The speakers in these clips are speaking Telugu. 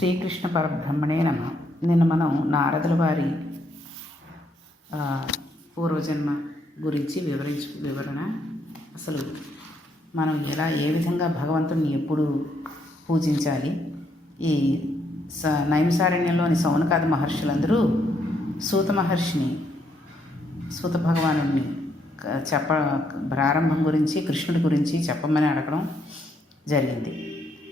శ్రీకృష్ణ పరబ్రహ్మణే నమ. నిన్న మనం నారదుల వారి పూర్వజన్మ గురించి వివరించు వివరణ అసలు మనం ఎలా ఏ విధంగా భగవంతుడిని ఎప్పుడు పూజించాలి? ఈ స నైమిసారణ్యంలోని సౌనకాది మహర్షులందరూ సూత మహర్షిని సూత భగవానుడిని చెప్ప ప్రారంభం గురించి కృష్ణుడి గురించి చెప్పమని అడగడం జరిగింది.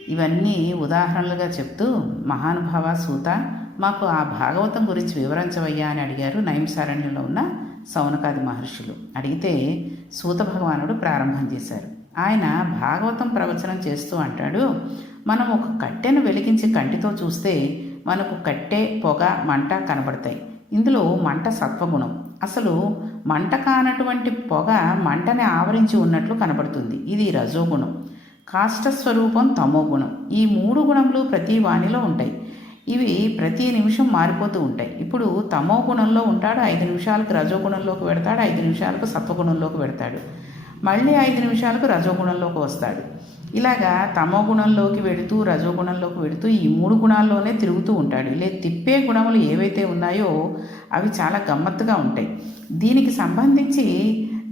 ఇవన్నీ ఉదాహరణలుగా చెప్తూ మహానుభావ సూత మాకు ఆ భాగవతం గురించి వివరించవయ్యా అని అడిగారు నైమిసారణ్యంలో ఉన్న సౌనకాది మహర్షులు. అడిగితే సూత భగవానుడు ప్రారంభం చేశారు. ఆయన భాగవతం ప్రవచనం చేస్తూ అంటాడు మనం ఒక కట్టెను వెలిగించి కంటితో చూస్తే మనకు కట్టె పొగ మంట కనబడతాయి. ఇందులో మంట సత్వగుణం. అసలు మంట కానటువంటి పొగ మంటని ఆవరించి ఉన్నట్లు కనబడుతుంది. ఇది రజోగుణం. కాష్టస్వరూపం తమో గుణం. ఈ మూడు గుణములు ప్రతి వాణిలో ఉంటాయి. ఇవి ప్రతి నిమిషం మారిపోతూ ఉంటాయి. ఇప్పుడు తమో గుణంలో ఉంటాడు ఐదు నిమిషాలకు రజోగుణంలోకి పెడతాడు ఐదు నిమిషాలకు సత్వగుణంలోకి పెడతాడు. మళ్ళీ ఐదు నిమిషాలకు రజోగుణంలోకి వస్తాడు. ఇలాగా తమో గుణంలోకి వెడుతూ రజోగుణంలోకి వెడుతూ ఈ మూడు గుణాల్లోనే తిరుగుతూ ఉంటాడు. లే తిప్పే గుణములు ఏవైతే ఉన్నాయో అవి చాలా గమ్మత్తుగా ఉంటాయి. దీనికి సంబంధించి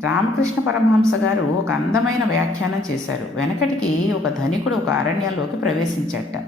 రామకృష్ణ పరమహంస గారు ఒక అందమైన వ్యాఖ్యానం చేశారు. వెనకటికి ఒక ధనికుడు ఒక అరణ్యంలోకి ప్రవేశించట.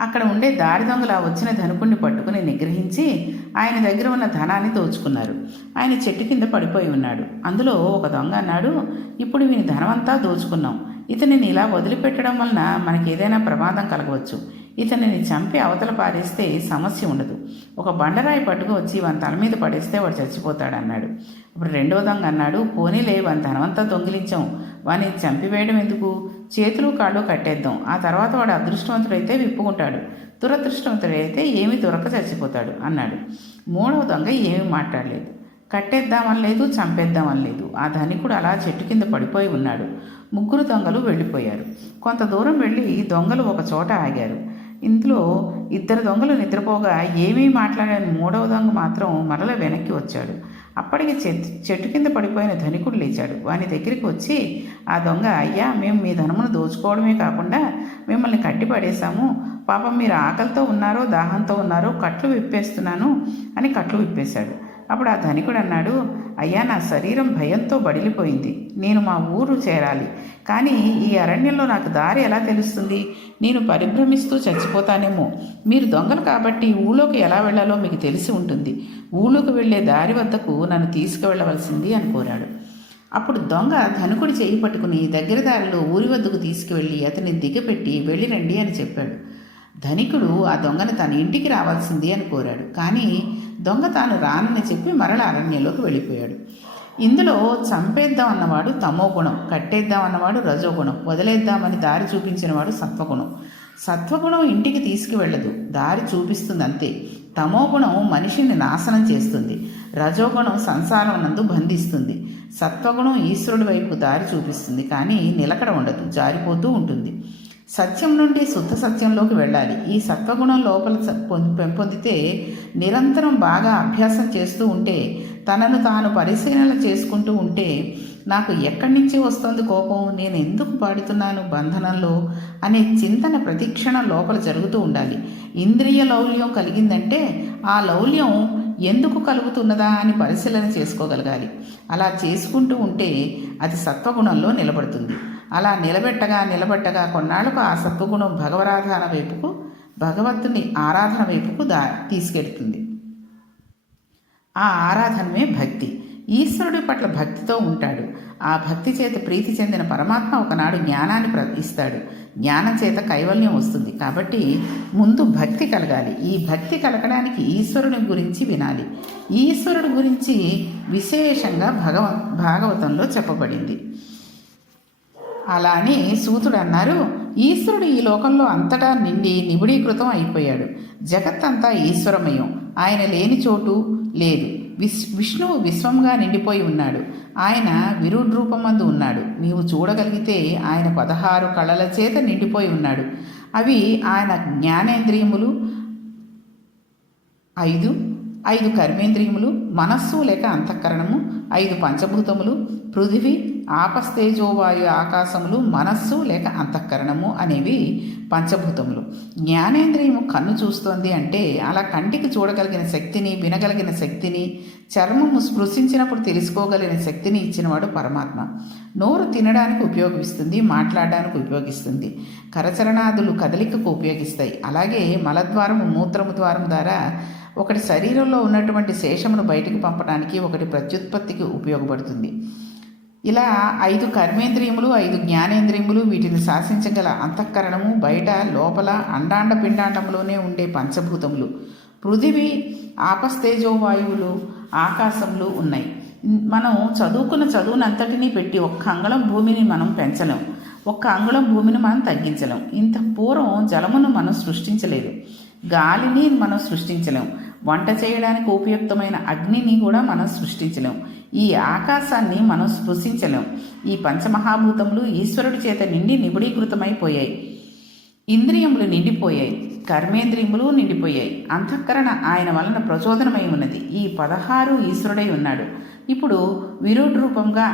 అక్కడ ఉండే దారి దొంగల వచ్చిన ధనుకుణ్ణి పట్టుకుని నిగ్రహించి ఆయన దగ్గర ఉన్న ధనాన్ని దోచుకున్నారు. ఆయన చెట్టు కింద పడిపోయి ఉన్నాడు. అందులో ఒక దొంగ అన్నాడు ఇప్పుడు వీని ధనమంతా దోచుకున్నాం. ఇతనిని ఇలా వదిలిపెట్టడం వలన మనకి ఏదైనా ప్రమాదం కలగవచ్చు. ఇతనిని చంపి అవతల పారేస్తే సమస్య ఉండదు. ఒక బండరాయి పట్టుకు వచ్చి వాని తల మీద పడేస్తే వాడు చచ్చిపోతాడు ఇప్పుడు రెండవ దొంగ అన్నాడు పోనీలే వాని ధనమంతా దొంగిలించాం. వాని చంపివేయడం ఎందుకు? చేతులు కాళ్ళు కట్టేద్దాం. ఆ తర్వాత వాడు అదృష్టవంతుడైతే విప్పుకుంటాడు. దురదృష్టవంతుడైతే ఏమీ దొరక చచ్చిపోతాడు అన్నాడు. మూడవ దొంగ ఏమీ మాట్లాడలేదు. కట్టేద్దామని లేదు చంపేద్దామని లేదు. ఆ ధనికుడు అలా చెట్టు కింద పడిపోయి ఉన్నాడు. ముగ్గురు దొంగలు వెళ్ళిపోయారు. కొంత దూరం వెళ్ళి దొంగలు ఒక చోట ఆగారు. ఇందులో ఇద్దరు దొంగలు నిద్రపోగా ఏమీ మాట్లాడని మూడవ దొంగ మాత్రం మరల వెనక్కి వచ్చాడు. అప్పటికి చెట్టు చెట్టు కింద పడిపోయిన ధనికుడు లేచాడు. వాని దగ్గరికి వచ్చి ఆ దొంగ అయ్యా మేము మీ ధనమును దోచుకోవడమే కాకుండా మిమ్మల్ని కట్టి పడేశాము పాపం మీరు ఆకలితో ఉన్నారో దాహంతో ఉన్నారో కట్లు విప్పేస్తున్నాను అని కట్లు విప్పేశాడు. అప్పుడు ఆ ధనికుడు అన్నాడు అయ్యా నా శరీరం భయంతో బడిలిపోయింది. నేను మా ఊరు చేరాలి. కానీ ఈ అరణ్యంలో నాకు దారి ఎలా తెలుస్తుంది? నేను పరిభ్రమిస్తూ చచ్చిపోతానేమో. మీరు దొంగలు కాబట్టి ఊళ్ళోకి ఎలా వెళ్ళాలో మీకు తెలిసి ఉంటుంది. ఊళ్ళోకి వెళ్ళే దారి వద్దకు నన్ను తీసుకువెళ్ళవలసింది అని కోరాడు. అప్పుడు దొంగ ధనుకుడి చేయి పట్టుకుని దగ్గర దారిలో ఊరి వద్దకు తీసుకువెళ్ళి అతన్ని దిగపెట్టి వెళ్ళిరండి అని చెప్పాడు. ధనికుడు ఆ దొంగను తన ఇంటికి రావాల్సింది అని కోరాడు. కానీ దొంగ తాను రానని చెప్పి మరల అరణ్యంలోకి వెళ్ళిపోయాడు. ఇందులో చంపేద్దాం అన్నవాడు తమో గుణం కట్టేద్దాం అన్నవాడు రజోగుణం వదిలేద్దామని దారి చూపించినవాడు సత్వగుణం. సత్వగుణం ఇంటికి తీసుకువెళ్ళదు దారి చూపిస్తుంది అంతే తమో గుణం మనిషిని నాశనం చేస్తుంది రజోగుణం సంసారం నందు బంధిస్తుంది. సత్వగుణం ఈశ్వరుడి వైపు దారి చూపిస్తుంది కానీ నిలకడ ఉండదు జారిపోతూ ఉంటుంది. సత్యం నుండి శుద్ధ సత్యంలోకి వెళ్ళాలి. ఈ సత్వగుణం లోపల పెంపొందితే నిరంతరం బాగా అభ్యాసం చేస్తూ ఉంటే తనను తాను పరిశీలన చేసుకుంటూ ఉంటే నాకు ఎక్కడి నుంచి వస్తుంది కోపం? నేను ఎందుకు పాడుతున్నాను బంధనంలో? అనే చింతన ప్రతిక్షణం లోపల జరుగుతూ ఉండాలి. ఇంద్రియ లౌల్యం కలిగిందంటే ఆ లౌల్యం ఎందుకు కలుగుతున్నదా అని పరిశీలన చేసుకోగలగాలి. అలా చేసుకుంటూ ఉంటే అది సత్వగుణంలో నిలబడుతుంది. అలా నిలబెట్టగా నిలబెట్టగా కొన్నాళ్ళకు ఆ సత్వగుణం భగవరాధన వైపుకు భగవంతుని ఆరాధన వైపుకు దా తీసుకెడుతుంది ఆ ఆరాధనమే భక్తి. ఈశ్వరుడి పట్ల భక్తితో ఉంటాడు. ఆ భక్తి చేత ప్రీతి చెందిన పరమాత్మ ఒకనాడు జ్ఞానాన్ని ప్ర ఇస్తాడు. జ్ఞానం చేత కైవల్యం వస్తుంది. కాబట్టి ముందు భక్తి కలగాలి. ఈ భక్తి కలగడానికి ఈశ్వరుని గురించి వినాలి. ఈశ్వరుడి గురించి విశేషంగా భగవ భాగవతంలో చెప్పబడింది. అలా అని సూతుడు అన్నారు ఈశ్వరుడు ఈ లోకంలో అంతటా నిండి నిబిడీకృతం అయిపోయాడు. జగత్తంతా ఈశ్వరమయం. ఆయన లేని చోటు లేదు. విశ్ విష్ణువు విశ్వంగా నిండిపోయి ఉన్నాడు. ఆయన విరుడ్ రూపమందు ఉన్నాడు. నీవు చూడగలిగితే ఆయన పదహారు కళల చేత నిండిపోయి ఉన్నాడు. అవి ఆయన జ్ఞానేంద్రియములు ఐదు ఐదు కర్మేంద్రియములు మనస్సు లేక అంతఃకరణము ఐదు పంచభూతములు పృథివీ ఆపస్తేజోవాయు ఆకాశములు మనస్సు లేక అంతఃకరణము అనేవి పంచభూతములు. జ్ఞానేంద్రియము కన్ను చూస్తోంది అంటే అలా కంటికి చూడగలిగిన శక్తిని వినగలిగిన శక్తిని చర్మము స్పృశించినప్పుడు తెలుసుకోగలిగిన శక్తిని ఇచ్చినవాడు పరమాత్మ. నోరు తినడానికి ఉపయోగిస్తుంది మాట్లాడడానికి ఉపయోగిస్తుంది. కరచరణాదులు కదలికకు ఉపయోగిస్తాయి. అలాగే మలద్వారము మూత్రము ద్వారము ద్వారా ఒకటి శరీరంలో ఉన్నటువంటి శేషమును బయటికి పంపడానికి ఒకటి ప్రత్యుత్పత్తికి ఉపయోగపడుతుంది. ఇలా ఐదు కర్మేంద్రియములు ఐదు జ్ఞానేంద్రియములు వీటిని శాసించగల అంతఃకరణము బయట లోపల అండాండ పిండాండంలోనే ఉండే పంచభూతములు. పృథివీ ఆపస్తేజోవాయువులు ఆకాశములు ఉన్నాయి. మనం చదువుకున్న చదువునంతటినీ పెట్టి ఒక్క అంగుళం భూమిని మనం పెంచలేం. ఒక్క అంగుళం భూమిని మనం తగ్గించలేం. ఇంత పూర్వం జలమును మనం సృష్టించలేదు. గాలిని మనం సృష్టించలేం. వంట చేయడానికి ఉపయుక్తమైన అగ్నిని కూడా మనం సృష్టించలేం. ఈ ఆకాశాన్ని మనం స్పృశించలేం. ఈ పంచమహాభూతములు ఈశ్వరుడి చేత నిండి నిబుడీకృతమైపోయాయి. ఇంద్రియములు నిండిపోయాయి. కర్మేంద్రియములు నిండిపోయాయి. అంతఃకరణ ఆయన వలన ప్రచోదనమై ఉన్నది. ఈ పదహారు ఈశ్వరుడై ఉన్నాడు. ఇప్పుడు విరుడ్ రూపంగా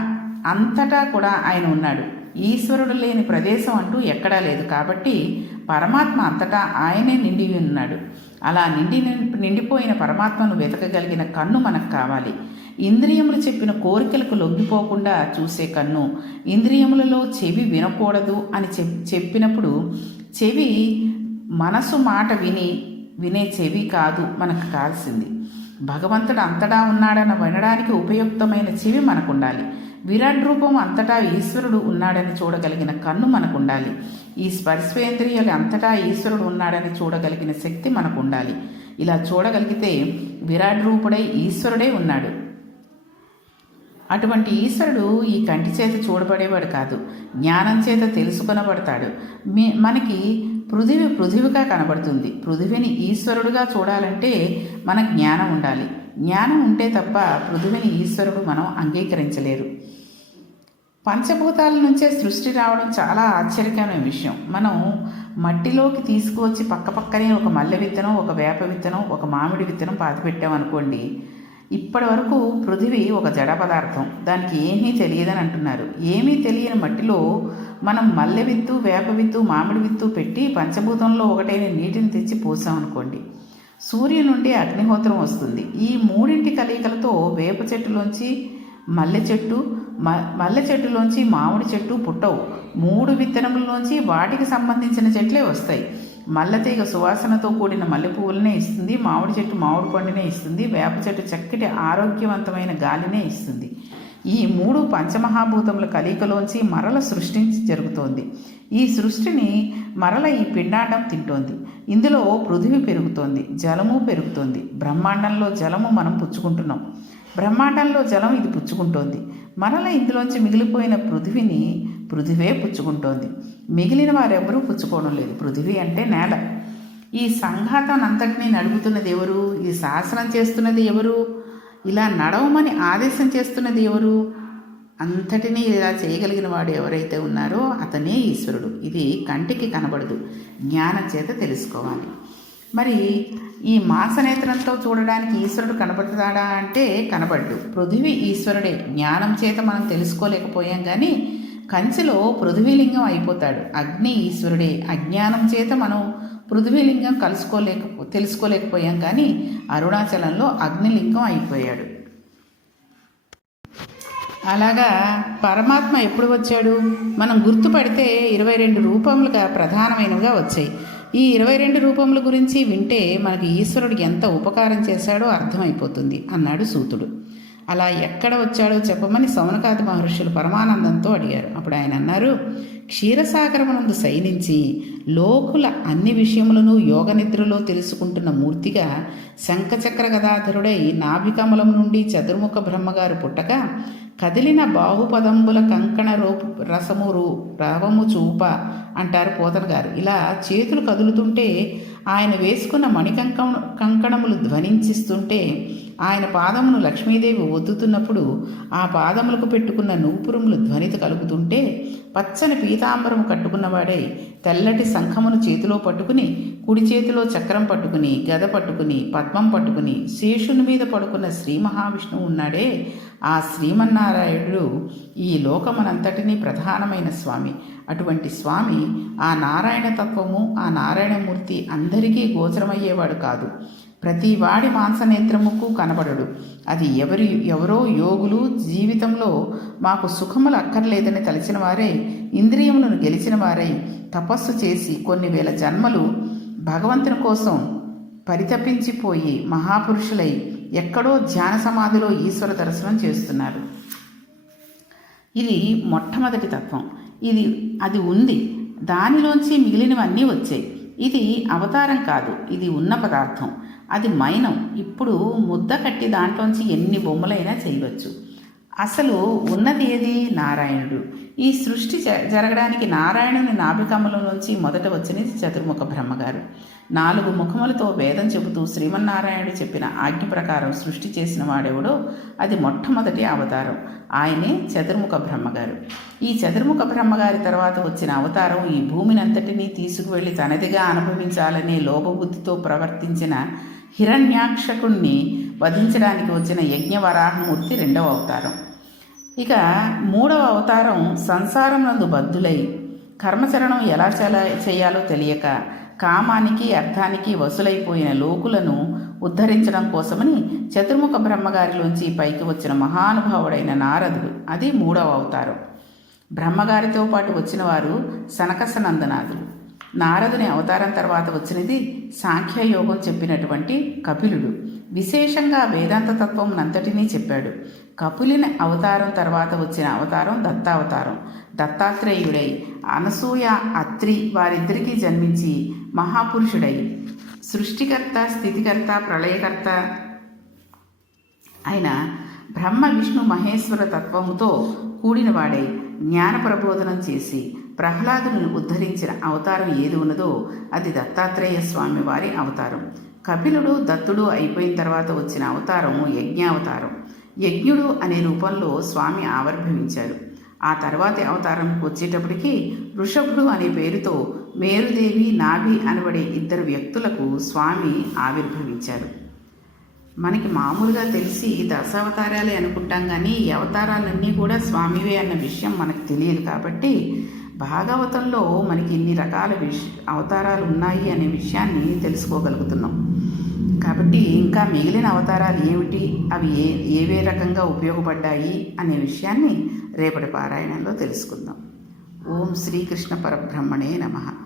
అంతటా కూడా ఆయన ఉన్నాడు. ఈశ్వరుడు లేని ప్రదేశం అంటూ ఎక్కడా లేదు. కాబట్టి పరమాత్మ అంతటా ఆయనే నిండి ఉన్నాడు అలా నిండి నిండిపోయిన పరమాత్మను వెతకగలిగిన కన్ను మనకు కావాలి. ఇంద్రియములు చెప్పిన కోరికలకు లొంగిపోకుండా చూసే కన్ను. ఇంద్రియములలో చెవి వినకూడదు అని చెప్పినప్పుడు చెవి మనసు మాట విని వినే చెవి కాదు మనకు కాల్సింది. భగవంతుడు అంతటా ఉన్నాడని వినడానికి ఉపయుక్తమైన చెవి మనకు ఉండాలి విరాట్ రూపం అంతటా ఈశ్వరుడు ఉన్నాడని చూడగలిగిన కన్ను మనకు ఉండాలి ఈ స్పర్శేంద్రియాలు అంతటా ఈశ్వరుడు ఉన్నాడని చూడగలిగిన శక్తి మనకు ఉండాలి ఇలా చూడగలిగితే విరాట్ రూపుడై ఈశ్వరుడే ఉన్నాడు. అటువంటి ఈశ్వరుడు ఈ కంటి చేత చూడబడేవాడు కాదు. జ్ఞానం చేత తెలుసుకొనబడతాడు. మీ మనకి పృథివి పృథివిగా కనబడుతుంది. పృథివిని ఈశ్వరుడుగా చూడాలంటే మన జ్ఞానం ఉండాలి. జ్ఞానం ఉంటే తప్ప పృథివిని ఈశ్వరుడు మనం అంగీకరించలేరు. పంచభూతాల నుంచే సృష్టి రావడం చాలా ఆశ్చర్యకరమైన విషయం. మనం మట్టిలోకి తీసుకువచ్చి పక్కపక్కనే ఒక మల్లె విత్తనం ఒక వేప విత్తనం ఒక మామిడి విత్తనం పాతి పెట్టామనుకోండి ఇప్పటి వరకు పృథివీ ఒక జడ పదార్థం. దానికి ఏమీ తెలియదని అంటున్నారు. ఏమీ తెలియని మట్టిలో మనం మల్లె విత్తు వేప విత్తు మామిడి విత్తు పెట్టి పంచభూతంలో ఒకటైన నీటిని తెచ్చి పోసామనుకోండి సూర్యు నుండి అగ్నిహోత్రం వస్తుంది. ఈ మూడింటి కలయికలతో వేప చెట్టులోంచి మల్లె చెట్టు మ మల్లె చెట్టులోంచి మామిడి చెట్టు పుట్టవు. మూడు విత్తనములలోంచి వాటికి సంబంధించిన చెట్లే వస్తాయి. మల్లతీగ సువాసనతో కూడిన మల్లె పువ్వులనే ఇస్తుంది మామిడి చెట్టు మామిడి పండునే ఇస్తుంది వేప చెట్టు చక్కటి ఆరోగ్యవంతమైన గాలినే ఇస్తుంది. ఈ మూడు పంచమహాభూతముల కలికలోంచి మరల సృష్టించి జరుగుతోంది. ఈ సృష్టిని మరల ఈ పిండాండం తింటోంది. ఇందులో పృథివి పెరుగుతోంది జలము పెరుగుతోంది. బ్రహ్మాండంలో జలము మనం పుచ్చుకుంటున్నాం. బ్రహ్మాండంలో జలం ఇది పుచ్చుకుంటోంది. మరల ఇందులోంచి మిగిలిపోయిన పృథివిని పృథివే పుచ్చుకుంటోంది. మిగిలిన వారెవరూ పుచ్చుకోవడం లేదు. పృథివీ అంటే నేల. ఈ సంఘాతానంతటినీ నడుపుతున్నది ఎవరు? ఈ శాసనం చేస్తున్నది ఎవరు? ఇలా నడవమని ఆదేశం చేస్తున్నది ఎవరు? అంతటినీ ఇలా చేయగలిగిన వాడు ఎవరైతే ఉన్నారో అతనే ఈశ్వరుడు. ఇది కంటికి కనబడదు. జ్ఞానం చేత తెలుసుకోవాలి. మరి ఈ మాసనేత్రంతో చూడడానికి ఈశ్వరుడు కనబడతాడా అంటే కనబడ్డు. పృథివీ ఈశ్వరుడే. జ్ఞానం చేత మనం తెలుసుకోలేకపోయాం కానీ కంచెలో పృథ్వీలింగం అయిపోతాడు. అగ్ని ఈశ్వరుడే. అజ్ఞానం చేత మనం పృథ్వీలింగం కలుసుకోలేక తెలుసుకోలేకపోయాం కానీ అరుణాచలంలో అగ్నిలింగం అయిపోయాడు. అలాగా పరమాత్మ ఎప్పుడు వచ్చాడు? మనం గుర్తుపడితే ఇరవై రెండు రూపములుగా ప్రధానమైనవిగా వచ్చాయి. ఈ ఇరవై రెండు రూపముల గురించి వింటే మనకి ఈశ్వరుడు ఎంత ఉపకారం చేశాడో అర్థమైపోతుంది అన్నాడు సూతుడు. అలా ఎక్కడ వచ్చాడో చెప్పమని సౌనకాది మహర్షులు పరమానందంతో అడిగారు. అప్పుడు ఆయన అన్నారు క్షీరసాగరమునందు శయనించి లోకుల అన్ని విషయములను యోగ నిద్రలో తెలుసుకుంటున్న మూర్తిగా శంఖచక్ర గదాధరుడై నాభికమలం నుండి చతుర్ముఖ బ్రహ్మగారు పుట్టగా కదిలిన బాహుపదంబుల కంకణ రూపు రసము రూ రవము చూప అంటారు పోతన గారు. ఇలా చేతులు కదులుతుంటే ఆయన వేసుకున్న మణికంక కంకణములు ధ్వనించిస్తుంటే ఆయన పాదమును లక్ష్మీదేవి ఒత్తుతున్నప్పుడు ఆ పాదములకు పెట్టుకున్న నూపురములు ధ్వనిత కలుగుతుంటే పచ్చని పీతాంబరము కట్టుకున్నవాడై తెల్లటి శంఖమును చేతిలో పట్టుకుని కుడి చేతిలో చక్రం పట్టుకుని గద పట్టుకుని పద్మం పట్టుకుని శేషుని మీద పడుకున్న శ్రీ మహావిష్ణువు ఉన్నాడే. ఆ శ్రీమన్నారాయణుడు ఈ లోకమనంతటినీ ప్రధానమైన స్వామి. అటువంటి స్వామి ఆ నారాయణ తత్వము ఆ నారాయణమూర్తి అందరికీ గోచరమయ్యేవాడు కాదు. ప్రతి వాడి మాంసనేత్రముకు కనబడడు. అది ఎవరి ఎవరో యోగులు జీవితంలో మాకు సుఖములు అక్కర్లేదని తలచిన వారే ఇంద్రియములను గెలిచిన వారై తపస్సు చేసి కొన్ని వేల జన్మలు భగవంతుని కోసం పరితపించిపోయి మహాపురుషులై ఎక్కడో ధ్యాన సమాధిలో ఈశ్వర దర్శనం చేస్తున్నారు. ఇది మొట్టమొదటి తత్వం. ఇది అది ఉంది. దానిలోంచి మిగిలినవన్నీ వచ్చాయి. ఇది అవతారం కాదు. ఇది ఉన్న పదార్థం. అది మైనం. ఇప్పుడు ముద్ద కట్టి దాంట్లోంచి ఎన్ని బొమ్మలైనా చేయవచ్చు. అసలు ఉన్నది ఏది? నారాయణుడు. ఈ సృష్టి జ- జరగడానికి నారాయణుని నాభికమలం నుంచి మొదట వచ్చినది చతుర్ముఖ బ్రహ్మగారు. నాలుగు ముఖములతో వేదం చెబుతూ శ్రీమన్నారాయణుడు చెప్పిన ఆజ్ఞ ప్రకారం సృష్టి చేసిన వాడెవడో అది మొట్టమొదటి అవతారం. ఆయనే చతుర్ముఖ బ్రహ్మగారు. ఈ చతుర్ముఖ బ్రహ్మగారి తర్వాత వచ్చిన అవతారం ఈ భూమినంతటినీ తీసుకువెళ్ళి తనదిగా అనుభవించాలనే లోభబుద్ధితో ప్రవర్తించిన హిరణ్యాక్షకుణ్ణి వధించడానికి వచ్చిన యజ్ఞవరాహమూర్తి రెండవ అవతారం. ఇక మూడవ అవతారం సంసారం నందు బద్దులై కర్మచరణం ఎలా చల చేయాలో తెలియక కామానికి అర్థానికి వసులైపోయిన లోకులను ఉద్ధరించడం కోసమని చతుర్ముఖ బ్రహ్మగారిలోంచి పైకి వచ్చిన మహానుభావుడైన నారదుడు. అది మూడవ అవతారం. బ్రహ్మగారితో పాటు వచ్చిన వారు సనకసనందనాథులు. నారదుని అవతారం తర్వాత వచ్చినది సాంఖ్యయోగం చెప్పినటువంటి కపిలుడు. విశేషంగా వేదాంత తత్వం చెప్పాడు. కపులిని అవతారం తర్వాత వచ్చిన అవతారం దత్తావతారం. దత్తాత్రేయుడై అనసూయ అత్రి వారిద్దరికీ జన్మించి మహాపురుషుడై. సృష్టికర్త స్థితికర్త ప్రళయకర్త ఆయన బ్రహ్మ విష్ణు మహేశ్వర తత్వముతో కూడినవాడై. జ్ఞాన ప్రబోధనం చేసి ప్రహ్లాదును ఉద్ధరించిన అవతారం ఏది ఉన్నదో అది దత్తాత్రేయ స్వామి వారి అవతారం. కపిలుడు దత్తుడు అయిపోయిన తర్వాత వచ్చిన అవతారం యజ్ఞావతారం. యజ్ఞుడు అనే రూపంలో స్వామి ఆవిర్భవించారు. ఆ తర్వాతి అవతారంకి వచ్చేటప్పటికి వృషభుడు అనే పేరుతో మేరుదేవి నాభి అనబడే ఇద్దరు వ్యక్తులకు స్వామి ఆవిర్భవించారు. మనకి మామూలుగా తెలిసి దశావతారాలే అనుకుంటాం కానీ ఈ అవతారాలన్నీ కూడా స్వామివే అన్న విషయం మనకు తెలియదు కాబట్టి భాగవతంలో మనకి ఇన్ని రకాల విష అవతారాలు ఉన్నాయి అనే విషయాన్ని తెలుసుకోగలుగుతున్నాం. కాబట్టి ఇంకా మిగిలిన అవతారాలు ఏమిటి? అవి ఏ ఏవే రకంగా ఉపయోగపడ్డాయి అనే విషయాన్ని రేపటి పారాయణంలో తెలుసుకుందాం. ఓం శ్రీకృష్ణ పరబ్రహ్మణే నమః.